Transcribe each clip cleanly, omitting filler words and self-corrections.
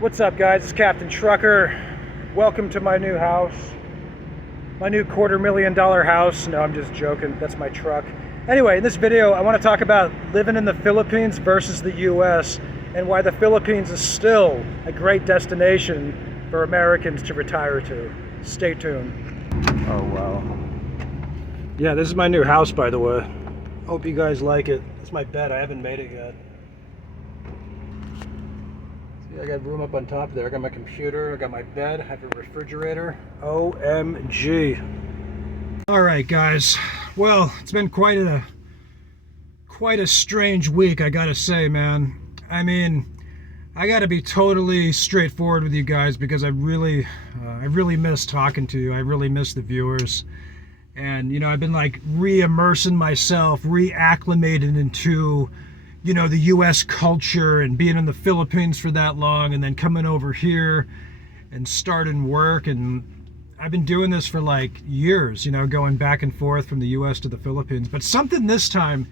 What's up, guys? It's Captain Trucker. Welcome to my new house. My new $250,000 house. No, I'm just joking. That's my truck. Anyway, in this video, I want to talk about living in the Philippines versus the US and why the Philippines is still a great destination for Americans to retire to. Stay tuned. Oh, wow. Yeah, this is my new house, by the way. Hope you guys like it. It's my bed. I haven't made it yet. I got room up on top there. I got my computer, I got my bed, I have a refrigerator. OMG. Alright guys, well, it's been quite a strange week, I gotta say, man. I mean, I gotta be totally straightforward with you guys because I really miss talking to you. I really miss the viewers. And, you know, I've been like re-immersing myself, re-acclimated into the US culture and being in the Philippines for that long and then coming over here and starting work. And I've been doing this for like years, going back and forth from the US to the Philippines. But something this time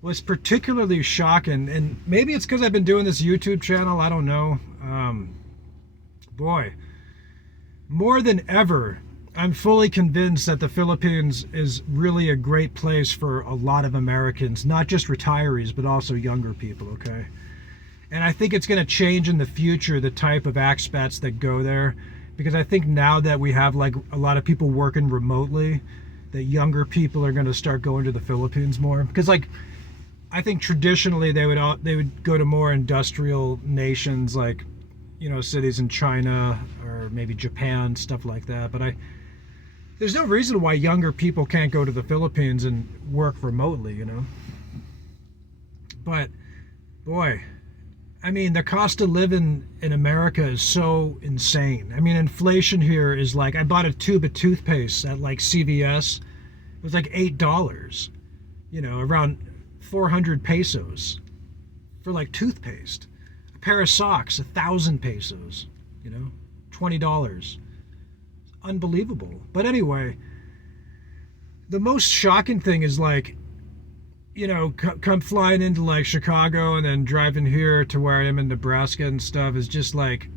was particularly shocking. And maybe it's because I've been doing this YouTube channel. I don't know. Boy, more than ever, I'm fully convinced that the Philippines is really a great place for a lot of Americans, not just retirees, but also younger people, okay? And I think it's going to change in the future, the type of expats that go there, because I think now that we have like a lot of people working remotely, that younger people are going to start going to the Philippines more. Because like, I think traditionally they would go to more industrial nations like, cities in China or maybe Japan, stuff like that. But there's no reason why younger people can't go to the Philippines and work remotely, But, boy, I mean, the cost of living in America is so insane. I mean, inflation here is like, I bought a tube of toothpaste at like CVS. It was like $8, around 400 pesos for like toothpaste. A pair of socks, 1,000 pesos, $20. Unbelievable. But anyway, the most shocking thing is like, come flying into like Chicago and then driving here to where I am in Nebraska and stuff is just like,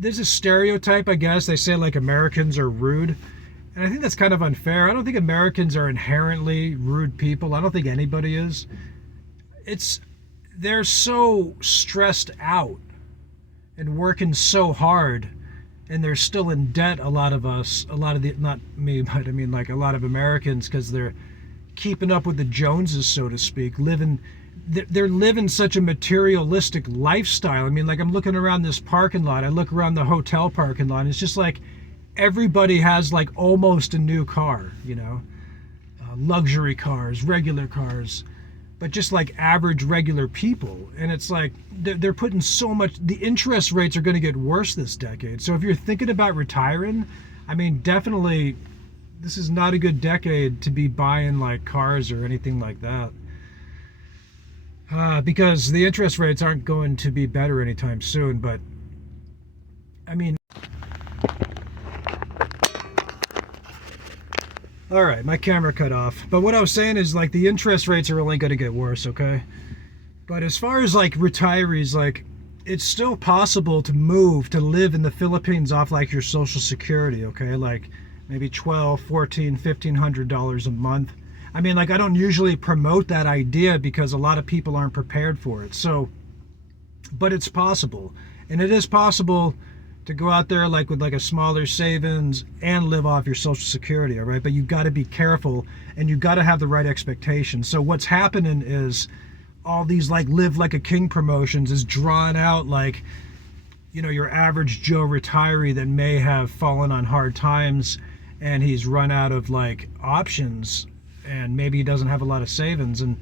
there's a stereotype, I guess. They say like Americans are rude. And I think that's kind of unfair. I don't think Americans are inherently rude people. I don't think anybody is. They're so stressed out and working so hard. And they're still in debt, a lot of us, not me, but I mean like a lot of Americans, because they're keeping up with the Joneses, so to speak, they're living such a materialistic lifestyle. I mean, like I'm looking around this parking lot, I look around the hotel parking lot, and it's just like everybody has like almost a new car, luxury cars, regular cars, but just like average regular people. And it's like they're putting so much, the interest rates are going to get worse this decade. So if you're thinking about retiring, I mean, definitely this is not a good decade to be buying like cars or anything like that, because the interest rates aren't going to be better anytime soon. But I mean, all right, my camera cut off. But what I was saying is like the interest rates are only going to get worse, okay? But as far as like retirees, like it's still possible to move to live in the Philippines off like your Social Security, okay? Like maybe $1,200, $1,400, $1,500 a month. I mean, like I don't usually promote that idea because a lot of people aren't prepared for it. So, but it's possible. And it is possible to go out there like with like a smaller savings and live off your Social Security, all right? But you've got to be careful and you've got to have the right expectations. So what's happening is all these like live like a king promotions is drawn out like, your average Joe retiree that may have fallen on hard times and he's run out of like options and maybe he doesn't have a lot of savings, and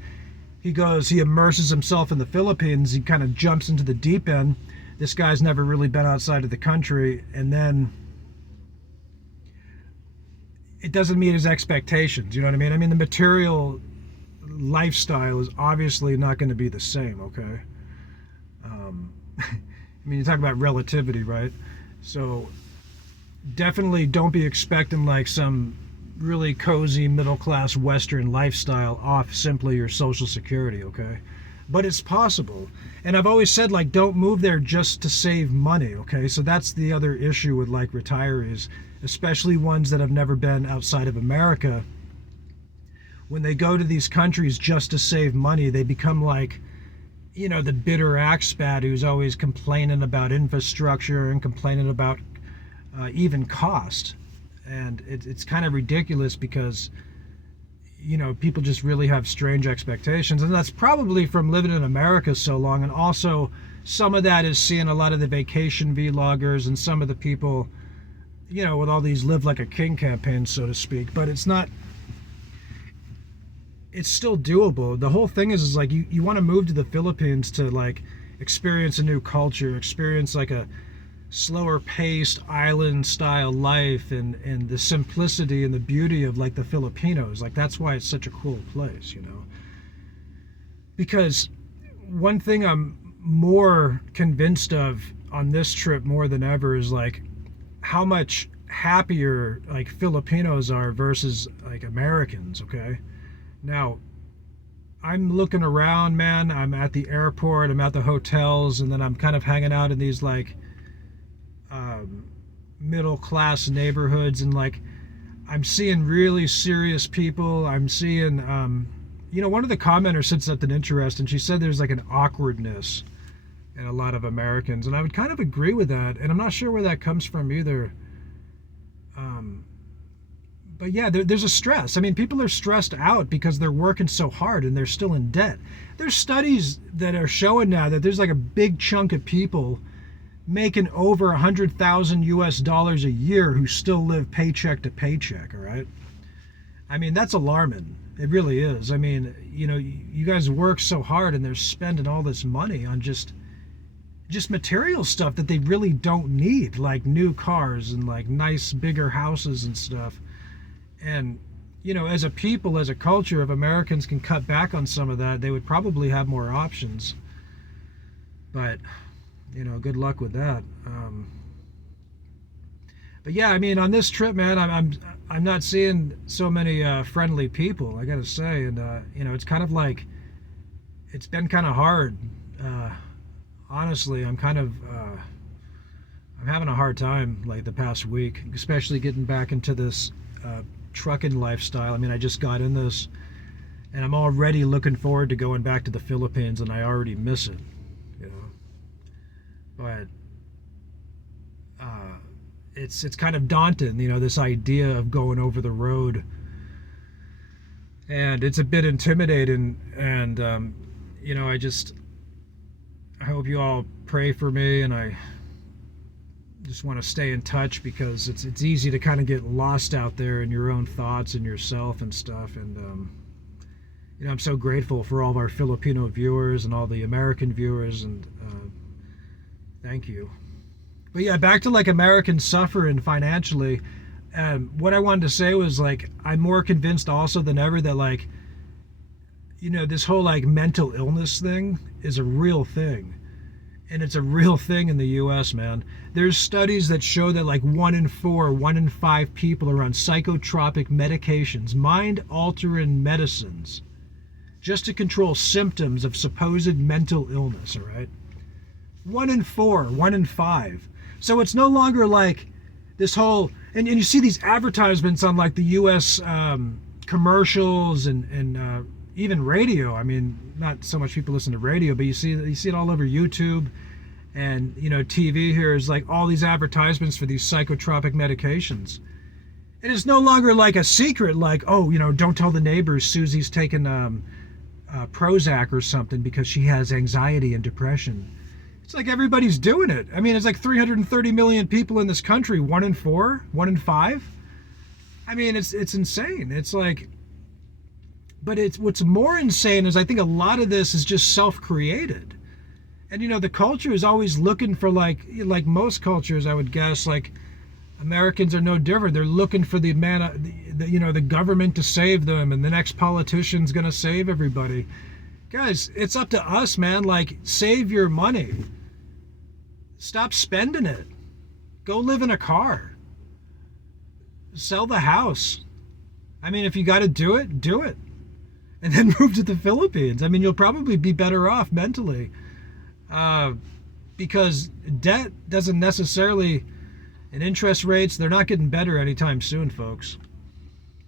he immerses himself in the Philippines, he kind of jumps into the deep end. This guy's never really been outside of the country, and then it doesn't meet his expectations, you know what I mean? I mean, the material lifestyle is obviously not going to be the same, okay? I mean, you talk about relativity, right? So definitely don't be expecting like some really cozy middle-class Western lifestyle off simply your Social Security, okay? but it's possible. And I've always said, like, don't move there just to save money, okay? So that's the other issue with, like, retirees, especially ones that have never been outside of America. When they go to these countries just to save money, they become like, you know, the bitter expat who's always complaining about infrastructure and complaining about even cost. And it's kind of ridiculous because, you know, people just really have strange expectations. And that's probably from living in America so long. And also some of that is seeing a lot of the vacation vloggers and some of the people, you know, with all these live like a king campaigns, so to speak. But it's not, it's still doable. The whole thing is like you want to move to the Philippines to like experience a new culture, experience like a slower paced island style life, and the simplicity and the beauty of like the Filipinos. Like that's why it's such a cool place, you know. Because one thing I'm more convinced of on this trip more than ever is like how much happier like Filipinos are versus like Americans, okay? Now, I'm looking around, man. I'm at the airport, I'm at the hotels, and then I'm kind of hanging out in these like middle class neighborhoods, and like I'm seeing really serious people. I'm seeing, you know, one of the commenters said something interesting. She said there's like an awkwardness in a lot of Americans, and I would kind of agree with that, and I'm not sure where that comes from either. But yeah, there's a stress. I mean, people are stressed out because they're working so hard and they're still in debt. There's studies that are showing now that there's like a big chunk of people making over $100,000 a year who still live paycheck to paycheck, all right? I mean, that's alarming. It really is. I mean, you know, you guys work so hard and they're spending all this money on just material stuff that they really don't need, like new cars and like nice bigger houses and stuff. And, you know, as a people, as a culture, if Americans can cut back on some of that, they would probably have more options. But, you know, good luck with that. But yeah, I mean, on this trip, man, I'm not seeing so many friendly people, I gotta say. And, you know, it's kind of like, it's been kind of hard. Honestly, I'm having a hard time like the past week, especially getting back into this trucking lifestyle. I mean, I just got in this and I'm already looking forward to going back to the Philippines, and I already miss it, you know. But it's kind of daunting, you know, this idea of going over the road, and it's a bit intimidating. And you know, I hope you all pray for me, and I just want to stay in touch because it's easy to kind of get lost out there in your own thoughts and yourself and stuff. And you know, I'm so grateful for all of our Filipino viewers and all the American viewers, and thank you. But yeah, back to like Americans suffering financially. What I wanted to say was like I'm more convinced also than ever that like, you know, this whole like mental illness thing is a real thing. And it's a real thing in the US, man. There's studies that show that like 1 in 4, 1 in 5 people are on psychotropic medications, mind-altering medicines, just to control symptoms of supposed mental illness, all right? 1 in 4, 1 in 5. So it's no longer like this whole, and you see these advertisements on like the US commercials and even radio. I mean, not so much people listen to radio, but you see it all over YouTube, and you know, TV here is like all these advertisements for these psychotropic medications. And it's no longer like a secret, like, oh, you know, don't tell the neighbors Susie's taking Prozac or something because she has anxiety and depression. It's like everybody's doing it. I mean, it's like 330 million people in this country. 1 in 4, 1 in 5. I mean, it's insane. It's like, but it's what's more insane is I think a lot of this is just self-created. And you know, the culture is always looking for like most cultures, I would guess, like Americans are no different. They're looking for the government to save them, and the next politician's gonna save everybody. Guys, it's up to us, man. Like, save your money. Stop spending it. Go live in a car. Sell the house. I mean, if you got to do it, do it. and then move to the Philippines. I mean, you'll probably be better off mentally, because debt doesn't necessarily, and interest rates, they're not getting better anytime soon, folks.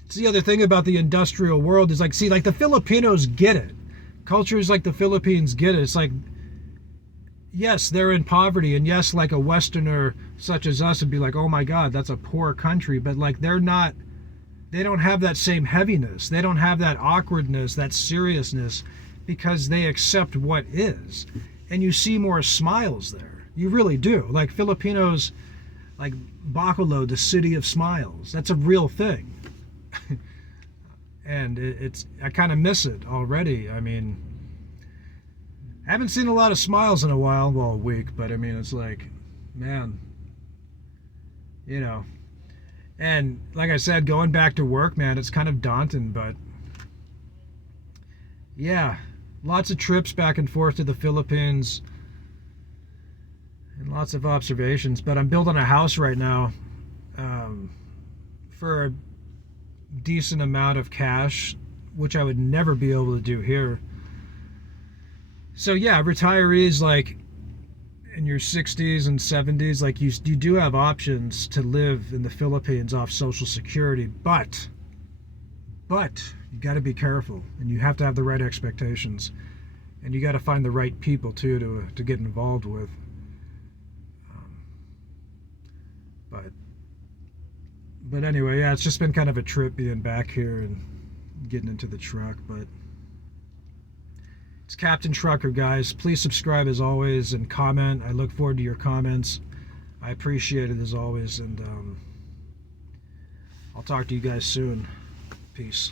It's the other thing about the industrial world is like, see, like the Filipinos get it. Cultures like the Philippines get it. It's like, yes, they're in poverty, and yes, like a Westerner such as us would be like, oh my God, that's a poor country. But like, they don't have that same heaviness. They don't have that awkwardness, that seriousness, because they accept what is. And you see more smiles there. You really do. Like Filipinos, like Bacolod, the city of smiles. That's a real thing. And I kind of miss it already. I mean, I haven't seen a lot of smiles in a while, well, a week, but I mean, it's like, man, you know. And like I said, going back to work, man, it's kind of daunting, but yeah, lots of trips back and forth to the Philippines and lots of observations. But I'm building a house right now, for a decent amount of cash, which I would never be able to do here. So yeah, retirees like in your 60s and 70s, like you do have options to live in the Philippines off Social Security, but you got to be careful, and you have to have the right expectations, and you got to find the right people too to get involved with. But anyway, yeah, it's just been kind of a trip being back here and getting into the truck. But it's Captain Trucker, guys. Please subscribe as always and comment. I look forward to your comments. I appreciate it as always, and I'll talk to you guys soon. Peace.